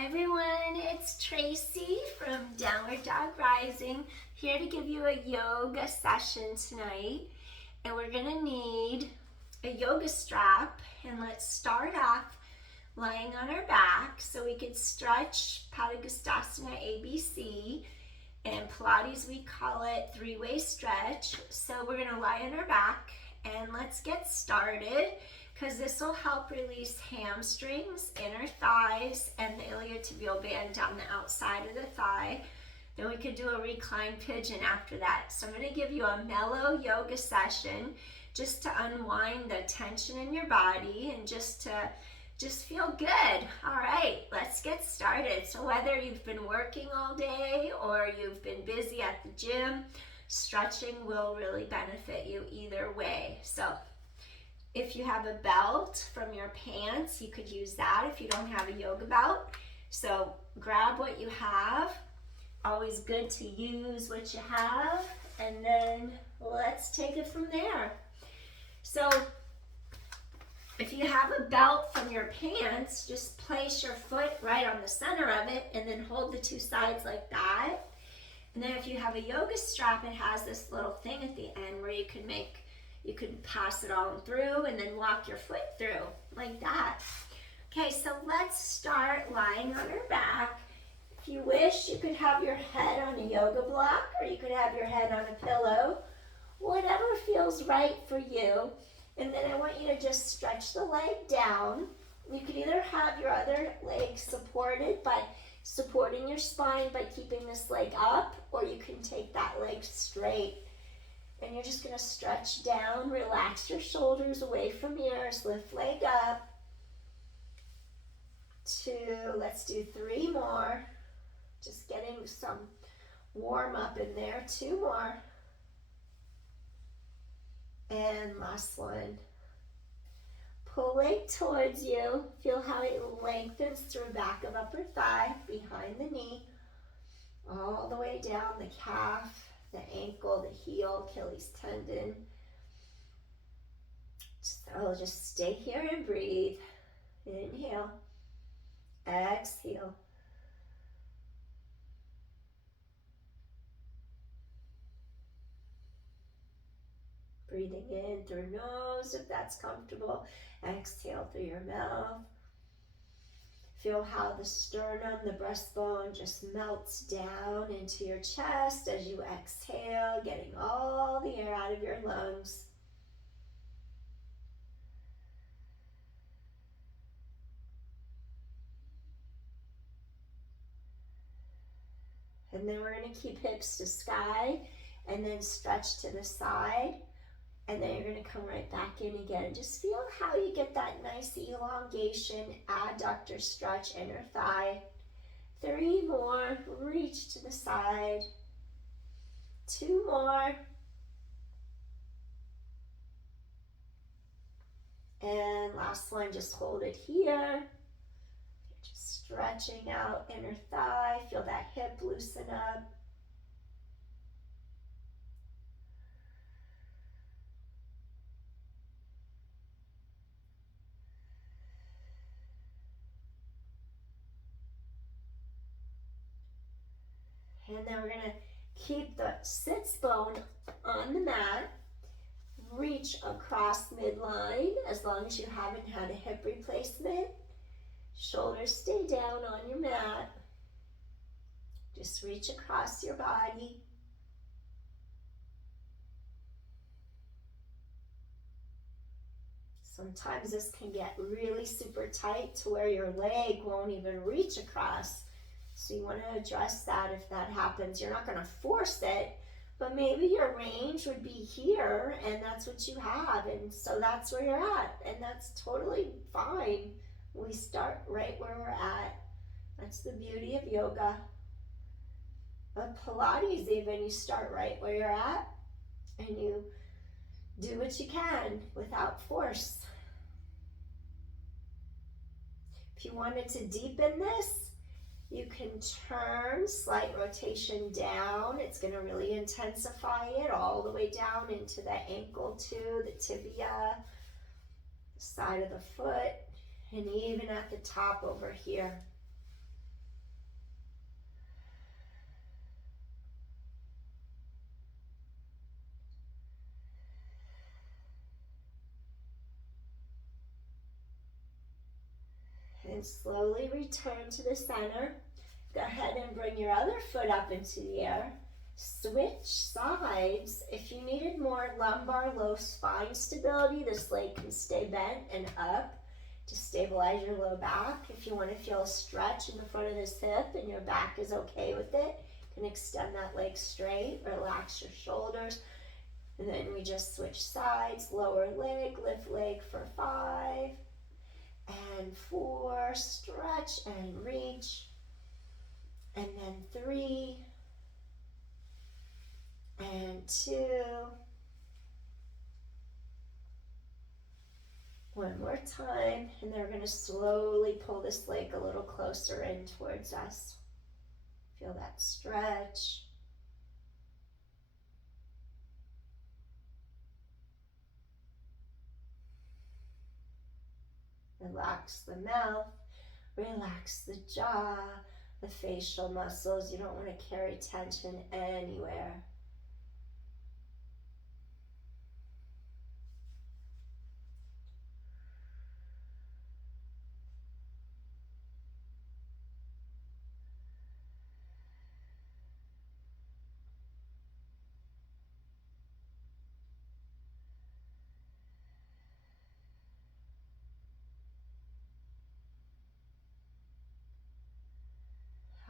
Hi everyone, it's Tracy from Downward Dog Rising, here to give you a yoga session tonight. And we're gonna need a yoga strap, and let's start off lying on our back so we can stretch Padangusthasana ABC. And Pilates, we call it three-way stretch. So we're gonna lie on our back and let's get started, because this will help release hamstrings, inner thighs, and the iliotibial band down the outside of the thigh. Then we could do a reclined pigeon after that. So I'm going to give you a mellow yoga session just to unwind the tension in your body and just feel good. All right, let's get started. So whether you've been working all day or you've been busy at the gym, stretching will really benefit you either way. So if you have a belt from your pants, you could use that if you don't have a yoga belt. So grab what you have. Always good to use what you have. And then let's take it from there. So if you have a belt from your pants, just place your foot right on the center of it and then hold the two sides like that. And then if you have a yoga strap, it has this little thing at the end where you can pass it on through and then walk your foot through like that. Okay, so let's start lying on our back. If you wish, you could have your head on a yoga block or you could have your head on a pillow, whatever feels right for you. And then I want you to just stretch the leg down. You could either have your other leg supported by supporting your spine by keeping this leg up, or you can take that leg straight. And you're just going to stretch down, relax your shoulders away from yours, lift leg up. 2, let's do 3 more. Just getting some warm up in there. 2 more. And last one. Pull leg towards you. Feel how it lengthens through back of upper thigh, behind the knee, all the way down the calf, the ankle, the heel, Achilles tendon. So just stay here and breathe. Inhale. Exhale. Breathing in through nose if that's comfortable. Exhale through your mouth. Feel how the sternum, the breastbone just melts down into your chest as you exhale, getting all the air out of your lungs. And then we're going to keep hips to sky and then stretch to the side. And then you're going to come right back in again. Just feel how you get that nice elongation, adductor stretch, inner thigh. 3 more, reach to the side. 2 more. And last one, just hold it here. Just stretching out inner thigh. Feel that hip loosen up. And then we're going to keep the sits bone on the mat. Reach across midline as long as you haven't had a hip replacement. Shoulders stay down on your mat. Just reach across your body. Sometimes this can get really super tight to where your leg won't even reach across. So you want to address that if that happens. You're not going to force it, but maybe your range would be here and that's what you have. And so that's where you're at. And that's totally fine. We start right where we're at. That's the beauty of yoga. But Pilates even, you start right where you're at and you do what you can without force. If you wanted to deepen this, you can turn, slight rotation down. It's going to really intensify it all the way down into the ankle too, the tibia, the side of the foot, and even at the top over here. And slowly return to the center. Go ahead and bring your other foot up into the air. Switch sides. If you needed more lumbar low spine stability, this leg can stay bent and up to stabilize your low back. If you want to feel a stretch in the front of this hip and your back is okay with it, you can extend that leg straight, relax your shoulders, and then we just switch sides. Lower leg, lift leg for 5 and 4, stretch and reach, and then 3 and 2. One more time, and then we're going to slowly pull this leg a little closer in towards us. Feel that stretch. Relax the mouth, relax the jaw, the facial muscles. You don't want to carry tension anywhere.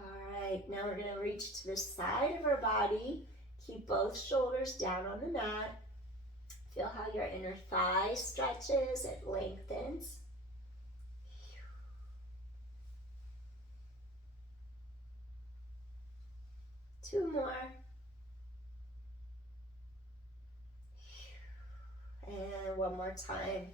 Alright, now we're going to reach to the side of our body. Keep both shoulders down on the mat. Feel how your inner thigh stretches, it lengthens. 2 more. And one more time.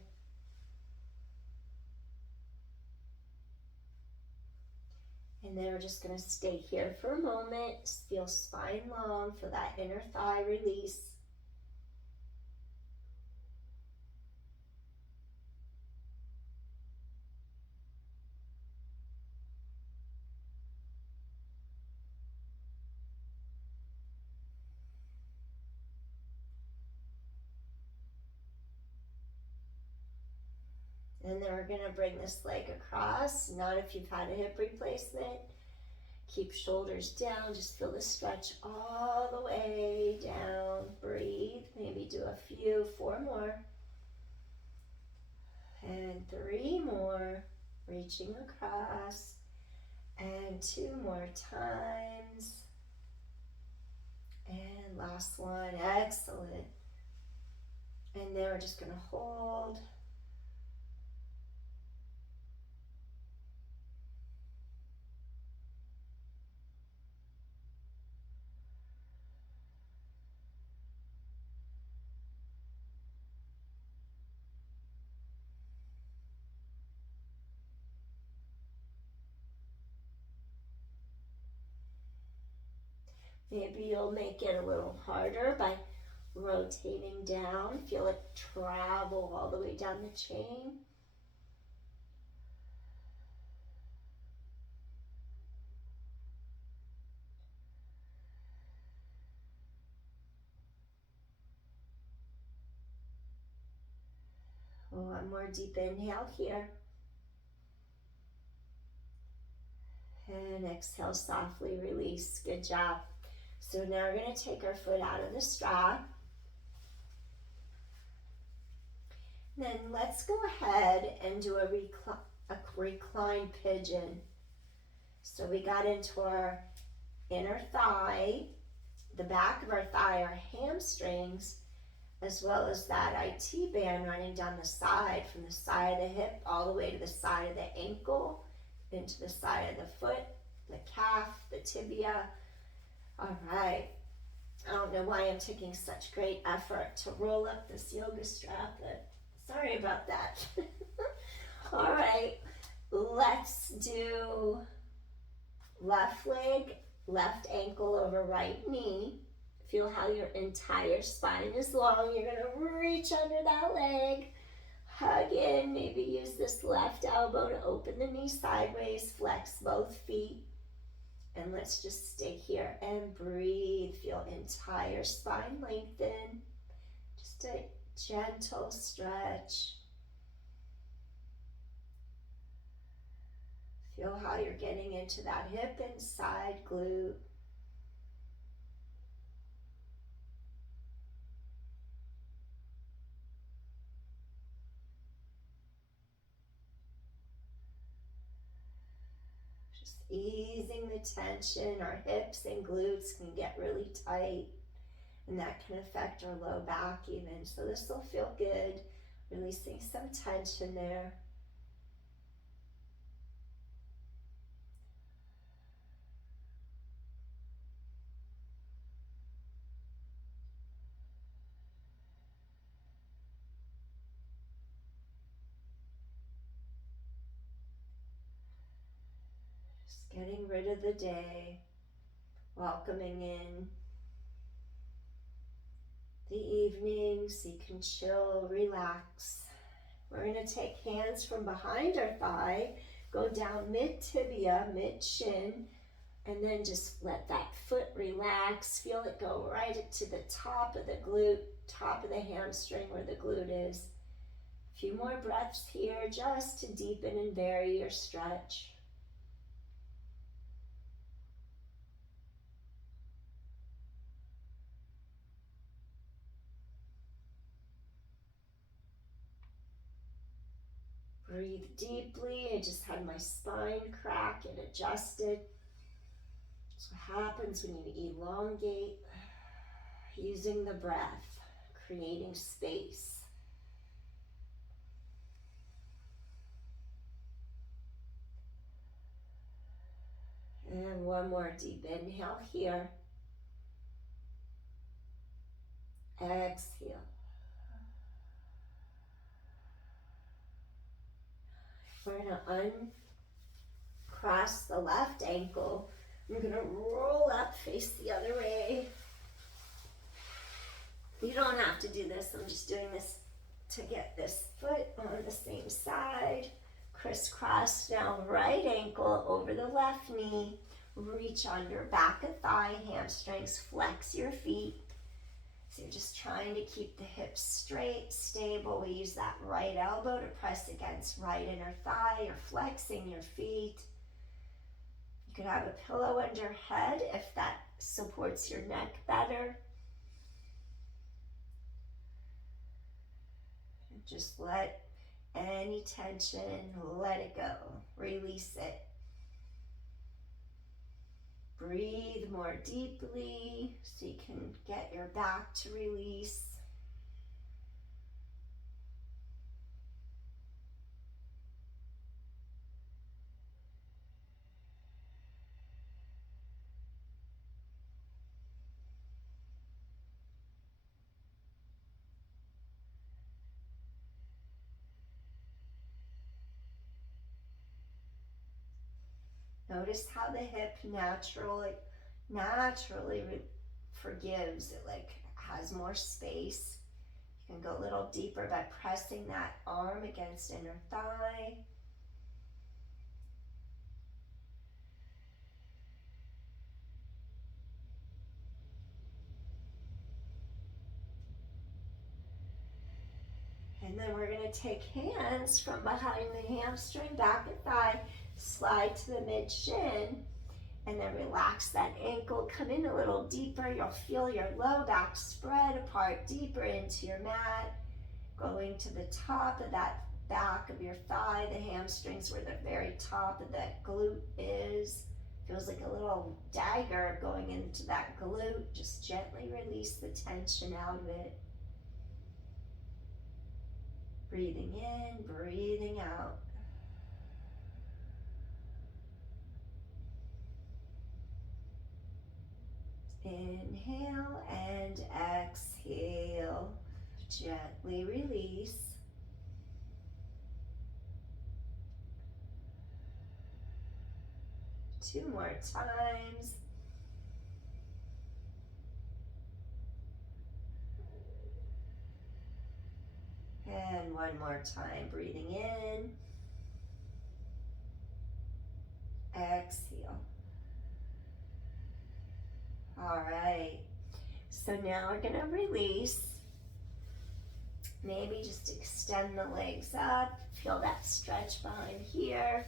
And then we're just going to stay here for a moment. Feel spine long, feel that inner thigh release. And then we're going to bring this leg across. Not if you've had a hip replacement. Keep shoulders down. Just feel the stretch all the way down. Breathe. Maybe do a few. 4 more. And 3 more. Reaching across. And 2 more times. And last one. Excellent. And then we're just going to hold. Maybe you'll make it a little harder by rotating down. Feel it travel all the way down the chain. One more deep inhale here. And exhale, softly release. Good job. So now we're going to take our foot out of the strap. Then let's go ahead and do a recline pigeon. So we got into our inner thigh, the back of our thigh, our hamstrings, as well as that IT band running down the side, from the side of the hip all the way to the side of the ankle, into the side of the foot, the calf, the tibia. All right. I don't know why I'm taking such great effort to roll up this yoga strap, but sorry about that. All right. Let's do left leg, left ankle over right knee. Feel how your entire spine is long. You're going to reach under that leg. Hug in. Maybe use this left elbow to open the knee sideways. Flex both feet. And let's just stay here and breathe. Feel entire spine lengthen. Just a gentle stretch. Feel how you're getting into that hip and side glute. Just easing the tension. Our hips and glutes can get really tight, and that can affect our low back even. So this will feel good, releasing some tension there. Just getting rid of the day, welcoming in the evening so you can chill, relax. We're going to take hands from behind our thigh, go down mid-tibia, mid-shin, and then just let that foot relax. Feel it go right to the top of the glute, top of the hamstring where the glute is. A few more breaths here just to deepen and vary your stretch. Breathe deeply. I just had my spine crack. It adjusted. That's what happens when you elongate, using the breath, creating space. And one more deep inhale here. Exhale. We're going to uncross the left ankle. I'm going to roll up, face the other way. You don't have to do this. I'm just doing this to get this foot on the same side. Crisscross down right ankle over the left knee. Reach under back of thigh, hamstrings, flex your feet. So you're just trying to keep the hips straight, stable. We use that right elbow to press against right inner thigh. You're flexing your feet. You could have a pillow under your head if that supports your neck better. Just let any tension, let it go. Release it. Breathe more deeply so you can get your back to release. Notice how the hip naturally forgives. It like has more space. You can go a little deeper by pressing that arm against inner thigh. And then we're going to take hands from behind the hamstring, back of thigh, slide to the mid-shin, and then relax that ankle. Come in a little deeper. You'll feel your low back spread apart deeper into your mat. Going to the top of that back of your thigh, the hamstrings where the very top of that glute is. Feels like a little dagger going into that glute. Just gently release the tension out of it. Breathing in, breathing out. Inhale and exhale. Gently release. Two more times. And one more time, breathing in. Exhale. All right. So now we're going to release. Maybe just extend the legs up. Feel that stretch behind here.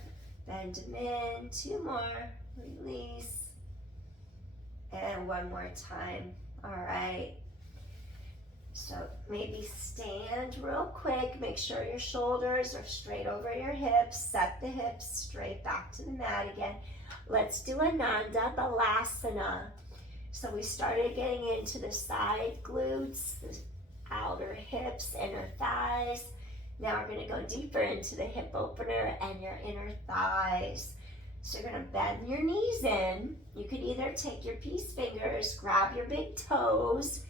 Bend them in. 2 more. Release. And 1 more time. All right. So maybe stand real quick. Make sure your shoulders are straight over your hips. Set the hips straight back to the mat again. Let's do Ananda Balasana. So we started getting into the side glutes, the outer hips, inner thighs. Now we're going to go deeper into the hip opener and your inner thighs. So you're going to bend your knees in. You could either take your peace fingers, grab your big toes,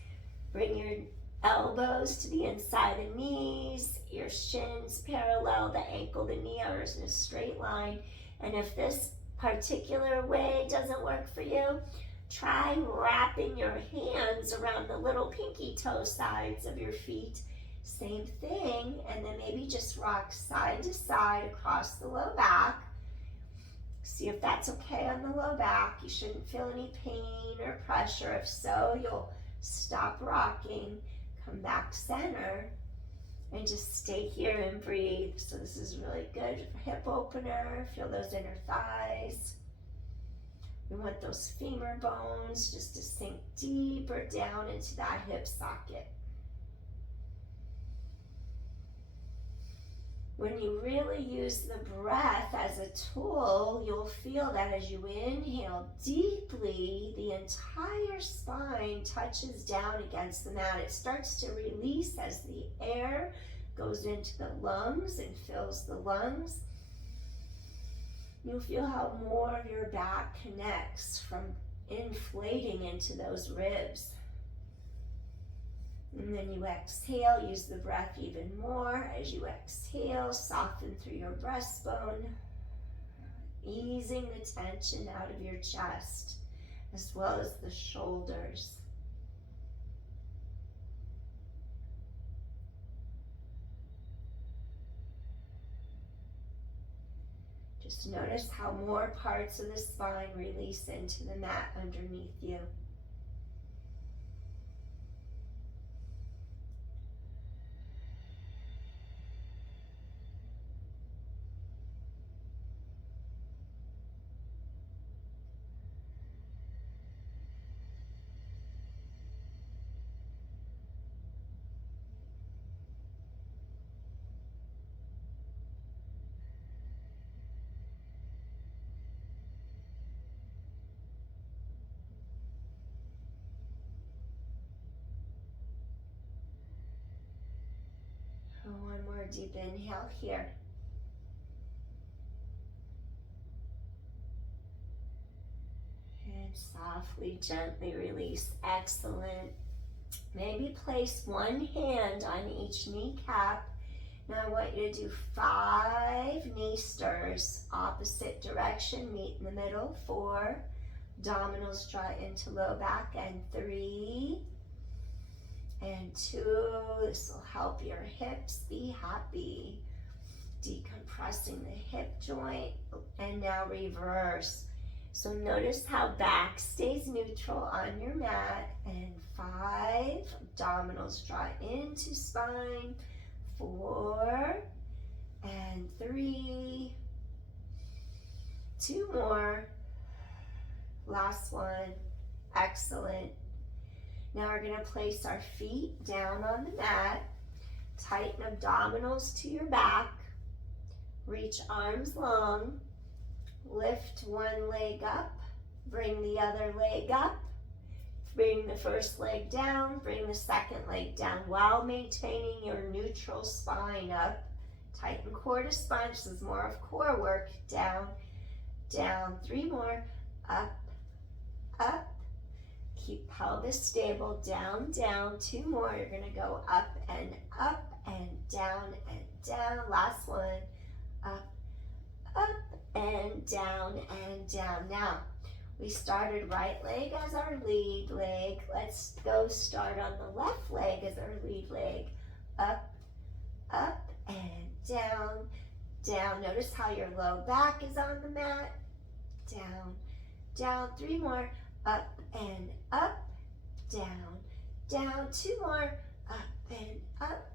bring your elbows to the inside of the knees, your shins parallel the ankle to knee are in a straight line. And if this particular way doesn't work for you, try wrapping your hands around the little pinky toe sides of your feet. Same thing, and then maybe just rock side to side across the low back. See if that's okay on the low back. You shouldn't feel any pain or pressure. If so, you'll stop rocking, come back center, and just stay here and breathe. So this is really good for hip opener. Feel those inner thighs. We want those femur bones just to sink deeper down into that hip socket. When you really use the breath as a tool, you'll feel that as you inhale deeply, the entire spine touches down against the mat. It starts to release as the air goes into the lungs and fills the lungs. You'll feel how more of your back connects from inflating into those ribs. And then you exhale, use the breath even more. As you exhale, soften through your breastbone, easing the tension out of your chest, as well as the shoulders. Just notice how more parts of the spine release into the mat underneath you. One more deep inhale here. And softly, gently release. Excellent. Maybe place one hand on each kneecap. Now I want you to do 5 knee stirs, opposite direction, meet in the middle. 4, abdominals draw into low back, and 3, and 2. This will help your hips be happy. Decompressing the hip joint, and now reverse. So notice how back stays neutral on your mat, and 5, abdominals draw into spine. 4, and 3, 2 more, last one. Excellent. Now we're going to place our feet down on the mat, tighten abdominals to your back, reach arms long, lift one leg up, bring the other leg up, bring the first leg down, bring the second leg down while maintaining your neutral spine up. Tighten core to spine. This is more of core work. Down, down. 3 more. Up, up. Keep pelvis stable. Down, down. 2 more. You're going to go up and down and down. Last one. Up, up and down and down. Now, we started right leg as our lead leg. Let's go start on the left leg as our lead leg. Up, up, and down, down. Notice how your low back is on the mat. Down, down. 3 more. Up and up, down, down. 2 more. Up and up,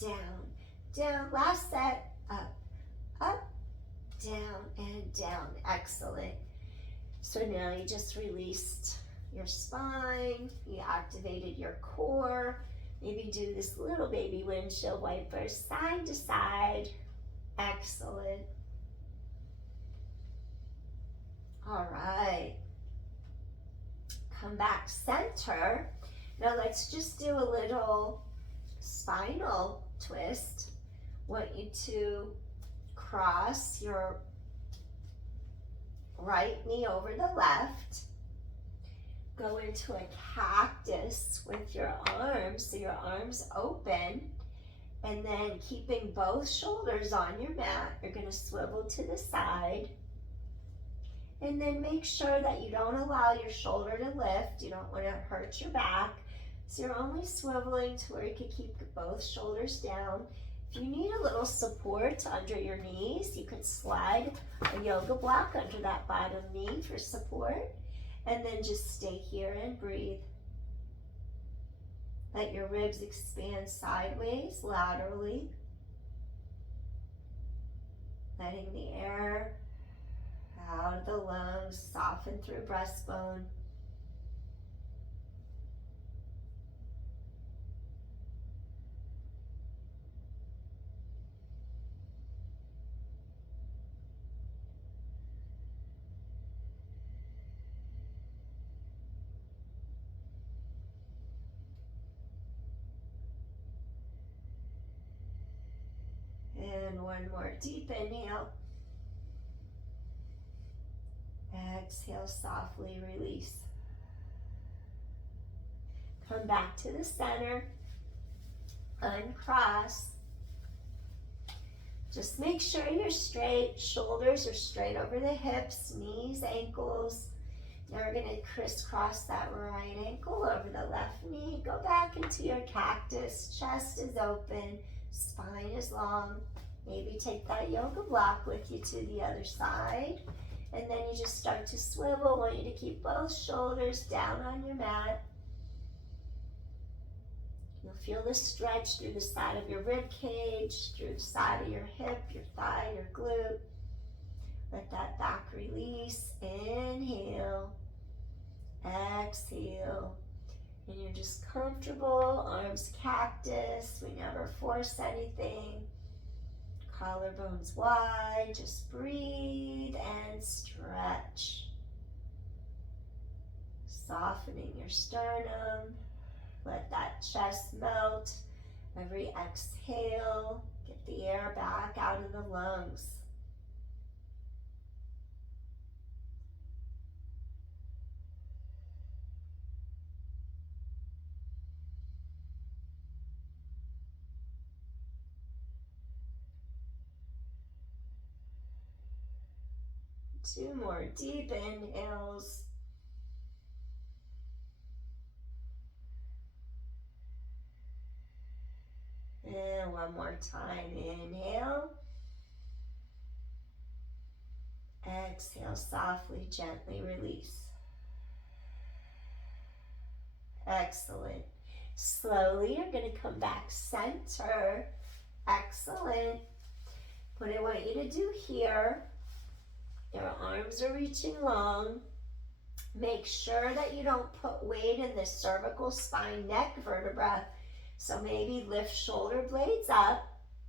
down, down. Last set. Up, up, down, and down. Excellent. So now you just released your spine, you activated your core. Maybe do this little baby windshield wiper side to side. Excellent. All right. Come back center. Now let's just do a little spinal twist. Want you to cross your right knee over the left. Go into a cactus with your arms, so your arms open, and then keeping both shoulders on your mat, you're going to swivel to the side, and then make sure that you don't allow your shoulder to lift. You don't want to hurt your back, so you're only swiveling to where you can keep both shoulders down. If you need a little support under your knees, you can slide a yoga block under that bottom knee for support. And then just stay here and breathe. Let your ribs expand sideways, laterally. Letting the air out of the lungs soften through breastbone. And one more deep inhale. Exhale, softly release. Come back to the center. Uncross. Just make sure you're straight. Shoulders are straight over the hips, knees, ankles. Now we're going to crisscross that right ankle over the left knee. Go back into your cactus. Chest is open. Spine is long. Maybe take that yoga block with you to the other side. And then you just start to swivel. I want you to keep both shoulders down on your mat. You'll feel the stretch through the side of your rib cage, through the side of your hip, your thigh, your glute. Let that back release. Inhale. Exhale. And you're just comfortable. Arms cactus. We never force anything. Collarbones wide. Just breathe and stretch. Softening your sternum. Let that chest melt. Every exhale, get the air back out of the lungs. Two more deep inhales. And one more time. Inhale. Exhale, softly, gently release. Excellent. Slowly, you're going to come back center. Excellent. What I want you to do here, your arms are reaching long. Make sure that you don't put weight in the cervical spine neck vertebra. So maybe lift shoulder blades up,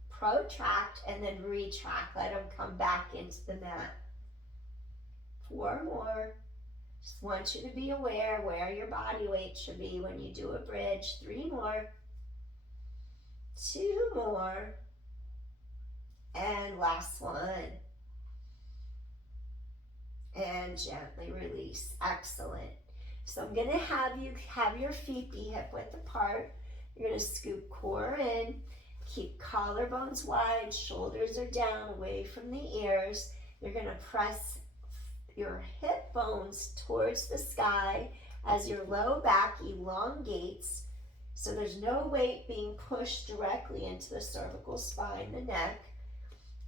protract, and then retract. Let them come back into the mat. 4 more. Just want you to be aware where your body weight should be when you do a bridge. 3 more. 2 more. And last one. And gently release. Excellent. So I'm going to have you have your feet be hip width apart. You're going to scoop core in. Keep collarbones wide. Shoulders are down away from the ears. You're going to press your hip bones towards the sky as your low back elongates. So there's no weight being pushed directly into the cervical spine, the neck.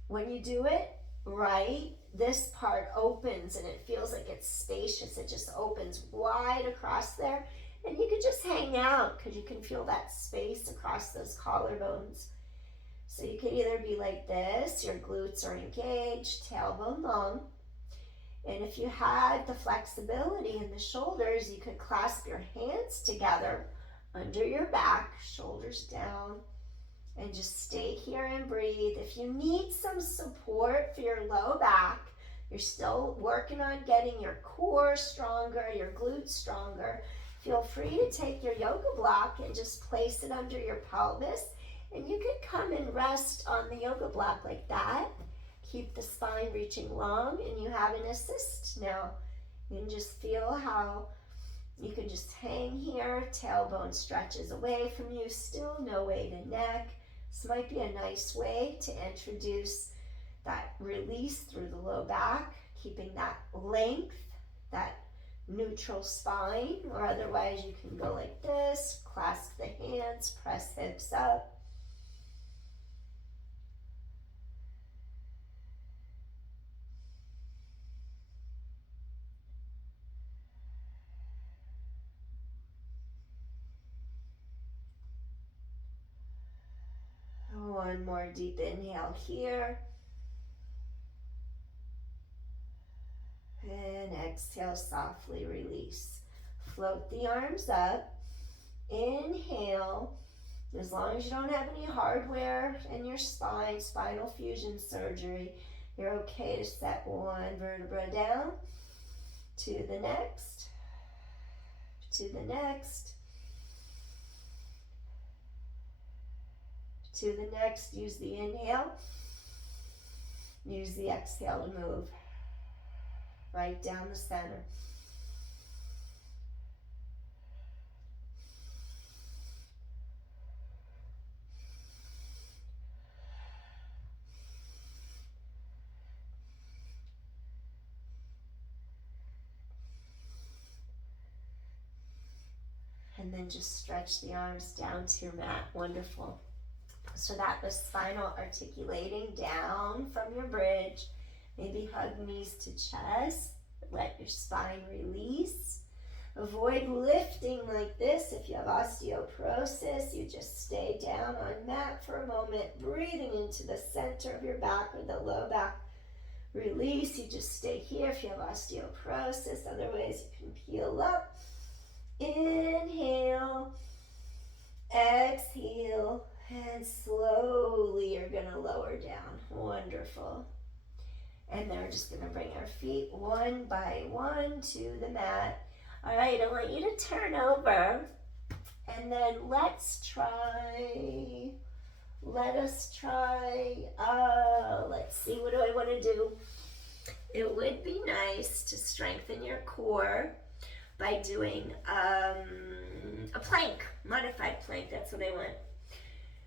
When you do it right, this part opens and it feels like it's spacious. It just opens wide across there. And you can just hang out because you can feel that space across those collarbones. So you could either be like this, your glutes are engaged, tailbone long. And if you had the flexibility in the shoulders, you could clasp your hands together under your back, shoulders down, and just stay here and breathe. If you need some support for your low back, you're still working on getting your core stronger, your glutes stronger, feel free to take your yoga block and just place it under your pelvis. And you could come and rest on the yoga block like that. Keep the spine reaching long, and you have an assist now. You can just feel how you can just hang here, tailbone stretches away from you, still no weight in neck. This might be a nice way to introduce that release through the low back, keeping that length, that neutral spine, or otherwise you can go like this, clasp the hands, press hips up. One more deep inhale here. And exhale, softly release. Float the arms up. Inhale. As long as you don't have any hardware in your spine, spinal fusion surgery, you're okay to set one vertebra down to the next, to the next, to the next. Use the inhale. Use the exhale to move right down the center. And then just stretch the arms down to your mat. Wonderful. So that was spinal articulating down from your bridge. Maybe hug knees to chest. Let your spine release. Avoid lifting like this. If you have osteoporosis, you just stay down on mat for a moment, breathing into the center of your back or the low back. Release. You just stay here if you have osteoporosis. Otherwise, you can peel up. Inhale. Exhale. And slowly you're going to lower down. Wonderful. And then we're just going to bring our feet one by one to the mat. All right, I want you to turn over. And then let us try, let's see, what do I want to do? It would be nice to strengthen your core by doing a plank, modified plank. That's what I want.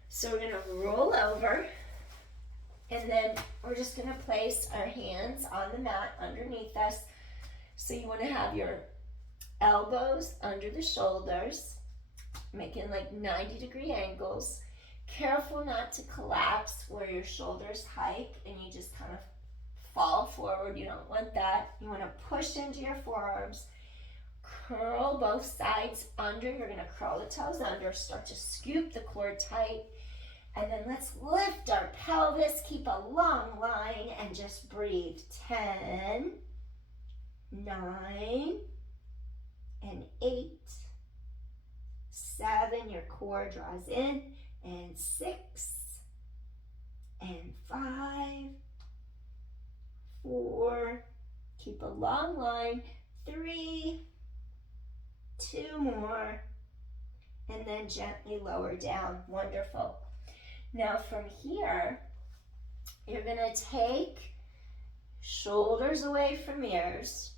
So we're going to roll over, and then we're just going to place our hands on the mat underneath us. So you want to have your elbows under the shoulders, making like 90-degree angles. Careful not to collapse where your shoulders hike and you just kind of fall forward. You don't want that. You want to push into your forearms. Curl both sides under. You're going to curl the toes under. Start to scoop the core tight. And then let's lift our pelvis. Keep a long line and just breathe. 10, 9, and 8, 7. Your core draws in. And 6, and 5, 4. Keep a long line. 3, 2 more. And then gently lower down. Wonderful. Now from here, you're going to take shoulders away from ears,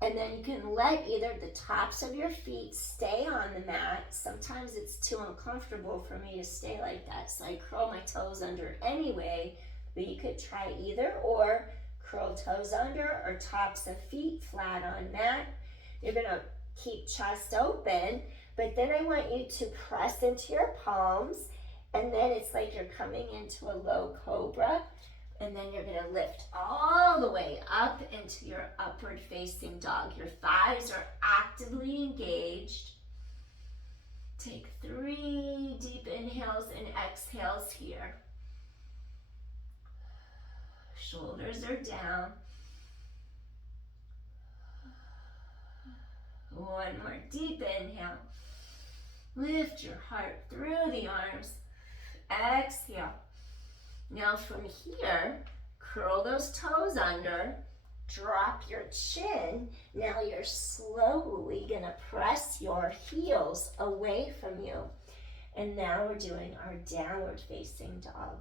and then you can let either the tops of your feet stay on the mat. Sometimes it's too uncomfortable for me to stay like that, so I curl my toes under anyway, but you could try either or. Curl toes under or tops of feet flat on mat. You're going to keep chest open, but then I want you to press into your palms. And then it's like you're coming into a low cobra. And then you're going to lift all the way up into your upward facing dog. Your thighs are actively engaged. Take 3 deep inhales and exhales here. Shoulders are down. One more deep inhale. Lift your heart through the arms. Exhale. Now from here, curl those toes under. Drop your chin. Now you're slowly going to press your heels away from you. And now we're doing our downward facing dog.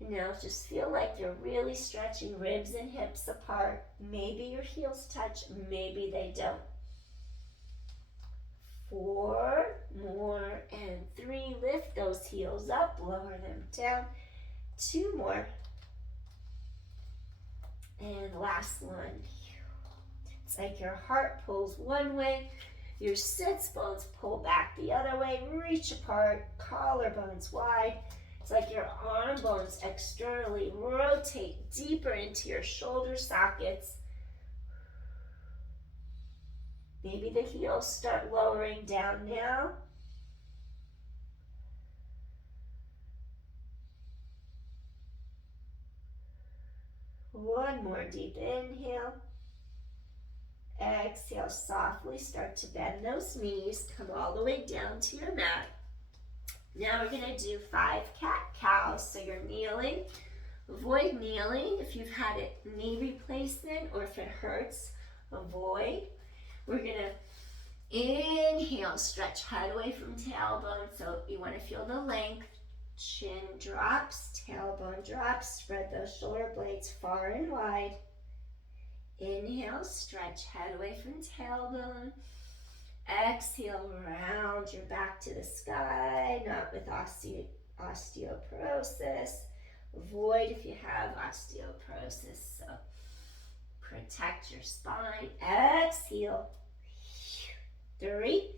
Now just feel like you're really stretching ribs and hips apart. Maybe your heels touch, maybe they don't. 4 more, and 3. Lift those heels up, lower them down. 2 more. And last one. It's like your heart pulls one way, your sits bones pull back the other way, reach apart, collarbones wide. It's like your arm bones externally rotate deeper into your shoulder sockets. Maybe the heels start lowering down now. One more deep inhale. Exhale, softly start to bend those knees. Come all the way down to your mat. Now we're going to do 5 cat-cows. So you're kneeling. Avoid kneeling if you've had a knee replacement or if it hurts. Avoid. We're going to inhale, stretch head away from tailbone. So you want to feel the length. Chin drops, tailbone drops. Spread those shoulder blades far and wide. Inhale, stretch head away from tailbone. Exhale, round your back to the sky, not with osteoporosis. Avoid if you have osteoporosis, so protect your spine. Exhale. 3.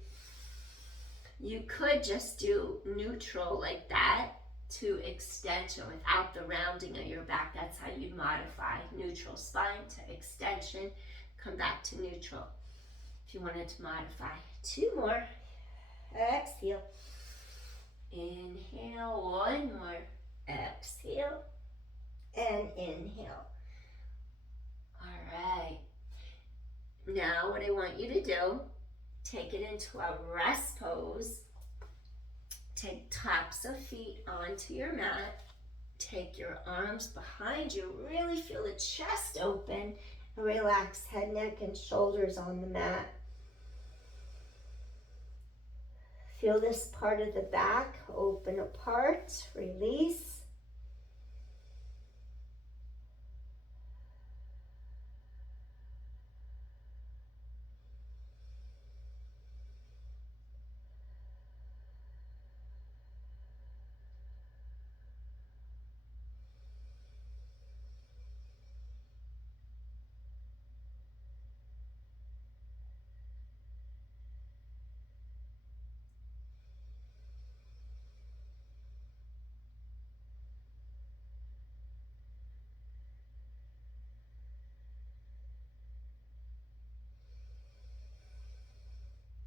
You could just do neutral like that to extension without the rounding of your back. That's how you modify neutral spine to extension. Come back to neutral. If you wanted to modify. 2 more. Exhale. Inhale. 1 more. Exhale. And inhale. All right. Now what I want you to do, take it into a rest pose. Take tops of feet onto your mat. Take your arms behind you. Really feel the chest open. Relax head, neck, and shoulders on the mat. Feel this part of the back open apart. Release.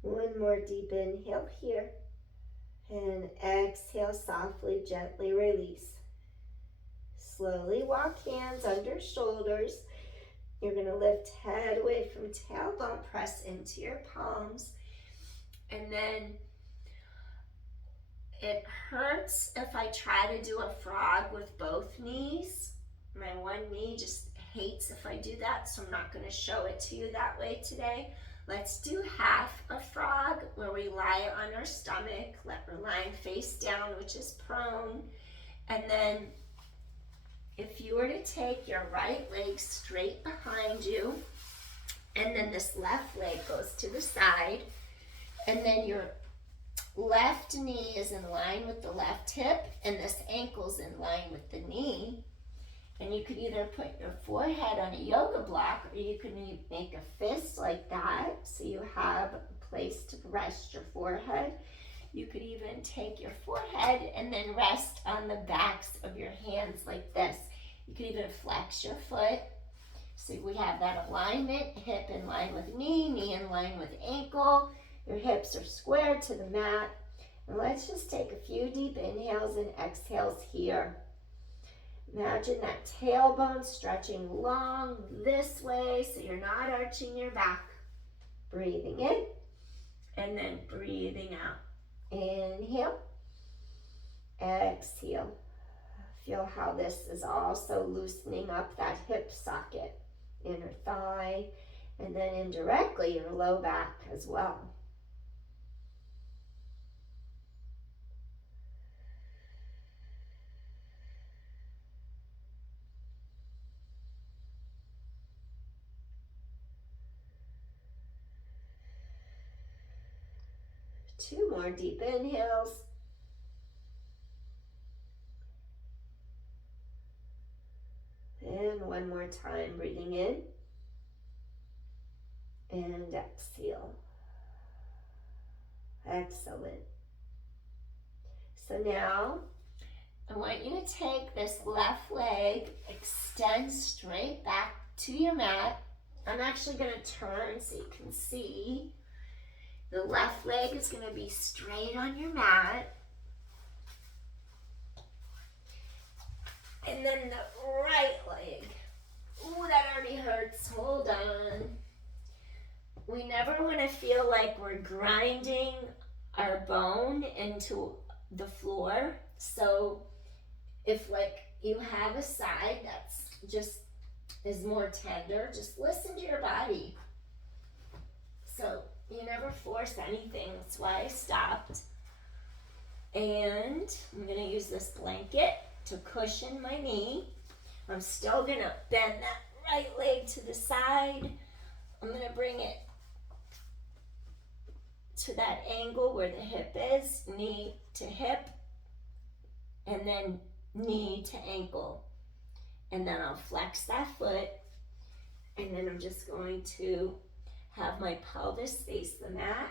One more deep inhale here. And exhale, softly, gently release. Slowly walk hands under shoulders. You're going to lift head away from tailbone, press into your palms. And then it hurts if I try to do a frog with both knees. My one knee just hates if I do that, so I'm not going to show it to you that way today. Let's do half a frog where we lie on our stomach, we're lying face down, which is prone. And then if you were to take your right leg straight behind you, and then this left leg goes to the side, and then your left knee is in line with the left hip, and this ankle's in line with the knee. And you could either put your forehead on a yoga block, or you could make a fist like that, so you have a place to rest your forehead. You could even take your forehead and then rest on the backs of your hands like this. You could even flex your foot. So we have that alignment, hip in line with knee, knee in line with ankle. Your hips are square to the mat. And let's just take a few deep inhales and exhales here. Imagine that tailbone stretching long this way so you're not arching your back. Breathing in and then breathing out. Inhale, exhale. Feel how this is also loosening up that hip socket, inner thigh, and then indirectly your low back as well. Two more deep inhales. And one more time, breathing in and exhale. Excellent. So now I want you to take this left leg, extend straight back to your mat. I'm actually going to turn so you can see. The left leg is going to be straight on your mat. And then the right leg. Ooh, that already hurts. Hold on. We never want to feel like we're grinding our bone into the floor. So if like you have a side that's just is more tender, just listen to your body. So you never force anything. That's why I stopped. And I'm going to use this blanket to cushion my knee. I'm still going to bend that right leg to the side. I'm going to bring it to that angle where the hip is, knee to hip, and then knee to ankle. And then I'll flex that foot, and then I'm just going to have my pelvis face the mat,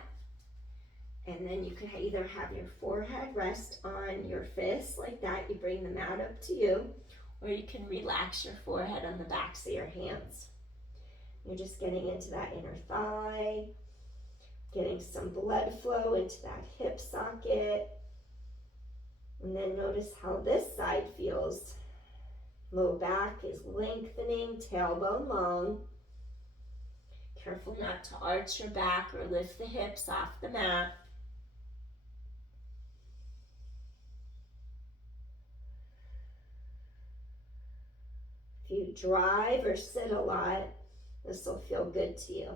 and then you can either have your forehead rest on your fist like that, you bring the mat up to you, or you can relax your forehead on the backs of your hands. You're just getting into that inner thigh, getting some blood flow into that hip socket, and then notice how this side feels. Low back is lengthening, tailbone long. Careful not to arch your back or lift the hips off the mat. If you drive or sit a lot, this will feel good to you.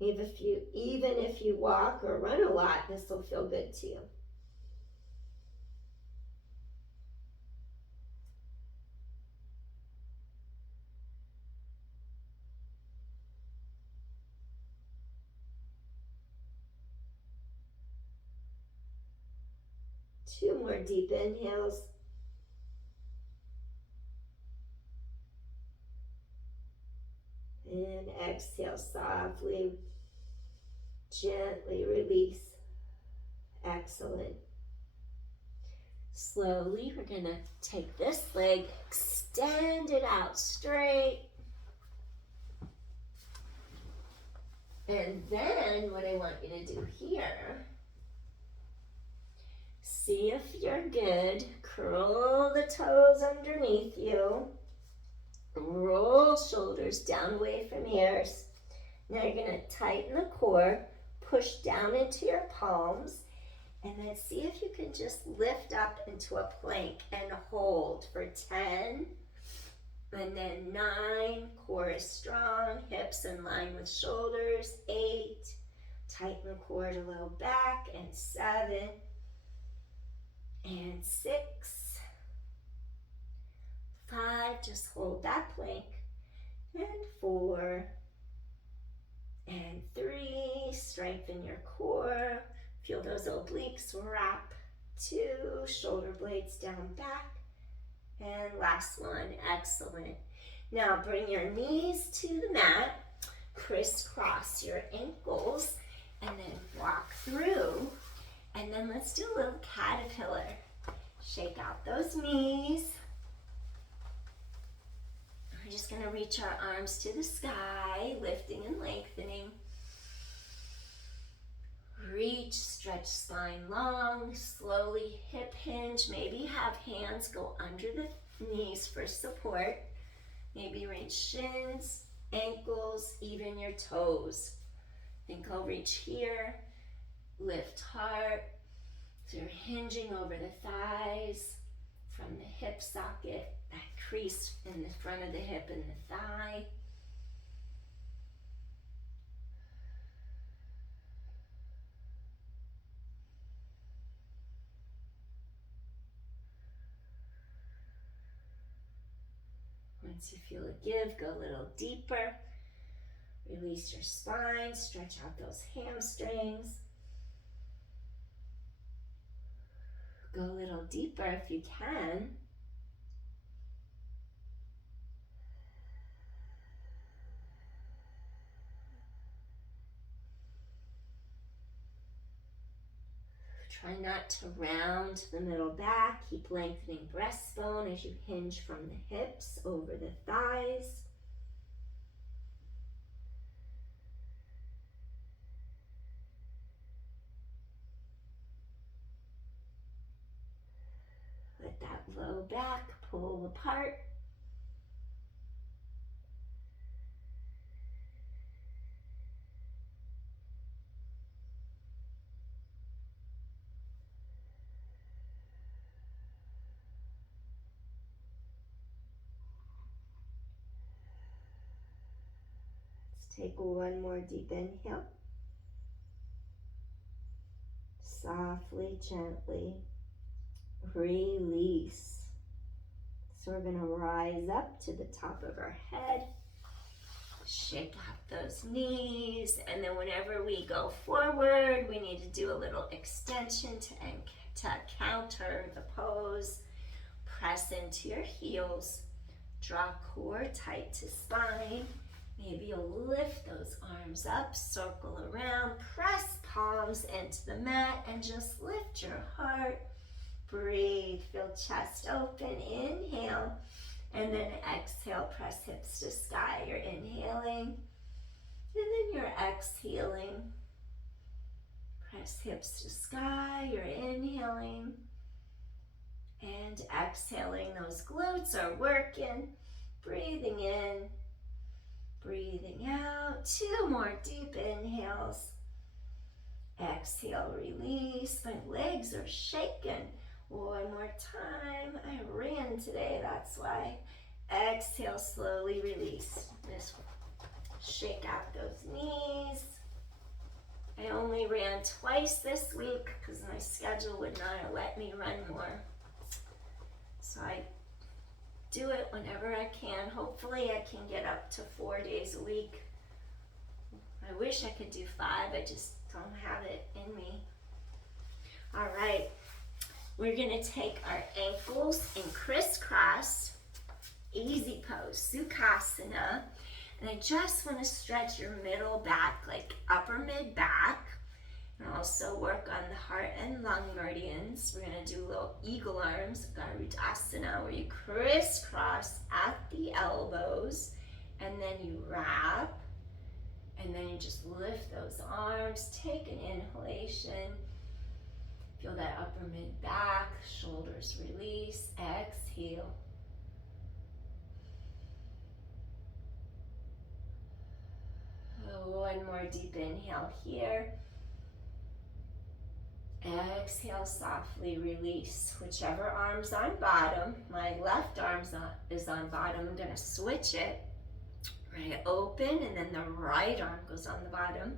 Even if you walk or run a lot, this will feel good to you. Two more deep inhales. And exhale softly, gently release. Excellent. Slowly, we're going to take this leg, extend it out straight. And then what I want you to do here, see if you're good. Curl the toes underneath you. Roll shoulders down away from ears. Now you're going to tighten the core, push down into your palms, and then see if you can just lift up into a plank and hold for 10, and then 9, core is strong, hips in line with shoulders, 8, tighten core to low back, and 7, and 6, 5, just hold that plank, and 4, and 3, strengthen your core, feel those obliques wrap, 2, shoulder blades down back, and last one, excellent. Now bring your knees to the mat, crisscross your ankles, and then walk through, and then let's do a little caterpillar. Shake out those knees. We're just going to reach our arms to the sky, lifting and lengthening. Reach, stretch spine long, slowly hip hinge. Maybe have hands go under the knees for support. Maybe reach shins, ankles, even your toes. Think I'll reach here, lift heart. So you're hinging over the thighs from the hip socket, that crease in the front of the hip and the thigh. Once you feel a give, go a little deeper. Release your spine, stretch out those hamstrings. Go a little deeper if you can. Try not to round the middle back. Keep lengthening breastbone as you hinge from the hips over the thighs. Let that low back pull apart. Let's take one more deep inhale. Softly, gently release. So we're going to rise up to the top of our head. Shake out those knees, and then whenever we go forward, we need to do a little extension to counter the pose. Press into your heels, draw core tight to spine. Maybe you'll lift those arms up, circle around, press palms into the mat, and just lift your heart. Breathe, feel chest open, inhale. And then exhale, press hips to sky. You're inhaling, and then you're exhaling. Press hips to sky, you're inhaling, and exhaling. Those glutes are working. Breathing in, breathing out. 2 more deep inhales. Exhale, release. My legs are shaking. One more time. I ran today, that's why. Exhale, slowly release. This one. Shake out those knees. I only ran twice this week because my schedule would not let me run more. So I do it whenever I can. Hopefully I can get up to 4 days a week. I wish I could do 5. I just don't have it in me. All right. We're going to take our ankles in crisscross, easy pose, Sukhasana. And I just want to stretch your middle back, like upper mid back. And also work on the heart and lung meridians. We're going to do little eagle arms, Garudasana, where you crisscross at the elbows. And then you wrap. And then you just lift those arms. Take an inhalation. Feel that upper mid back, shoulders release, exhale. One more deep inhale here. Exhale, softly release. Whichever arm's on bottom. My left arm is on bottom. I'm gonna switch it. Right, open, and then the right arm goes on the bottom.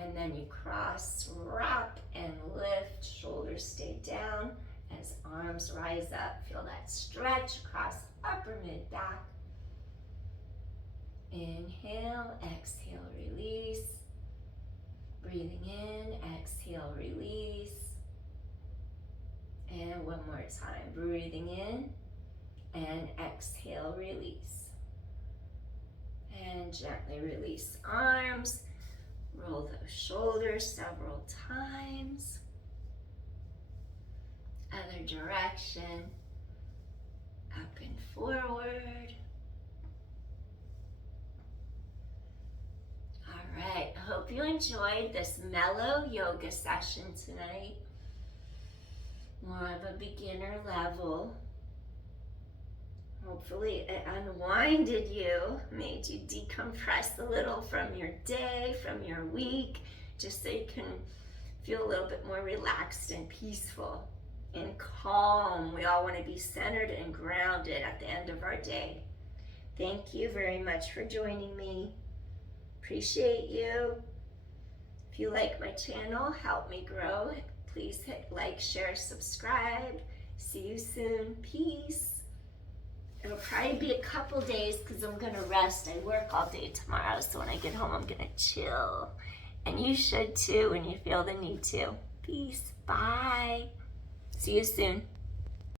And then you cross, wrap, and lift. Shoulders stay down as arms rise up. Feel that stretch across upper mid back. Inhale, exhale, release. Breathing in, exhale, release. And one more time. Breathing in and exhale, release. And gently release arms. Roll those shoulders several times. Other direction. Up and forward. All right, hope you enjoyed this mellow yoga session tonight. More of a beginner level. Hopefully it unwinded you, made you decompress a little from your day, from your week, just so you can feel a little bit more relaxed and peaceful and calm. We all want to be centered and grounded at the end of our day. Thank you very much for joining me. Appreciate you. If you like my channel, help me grow. Please hit like, share, subscribe. See you soon. Peace. It'll probably be a couple days because I'm going to rest. I work all day tomorrow, so when I get home, I'm going to chill. And you should too when you feel the need to. Peace. Bye. See you soon.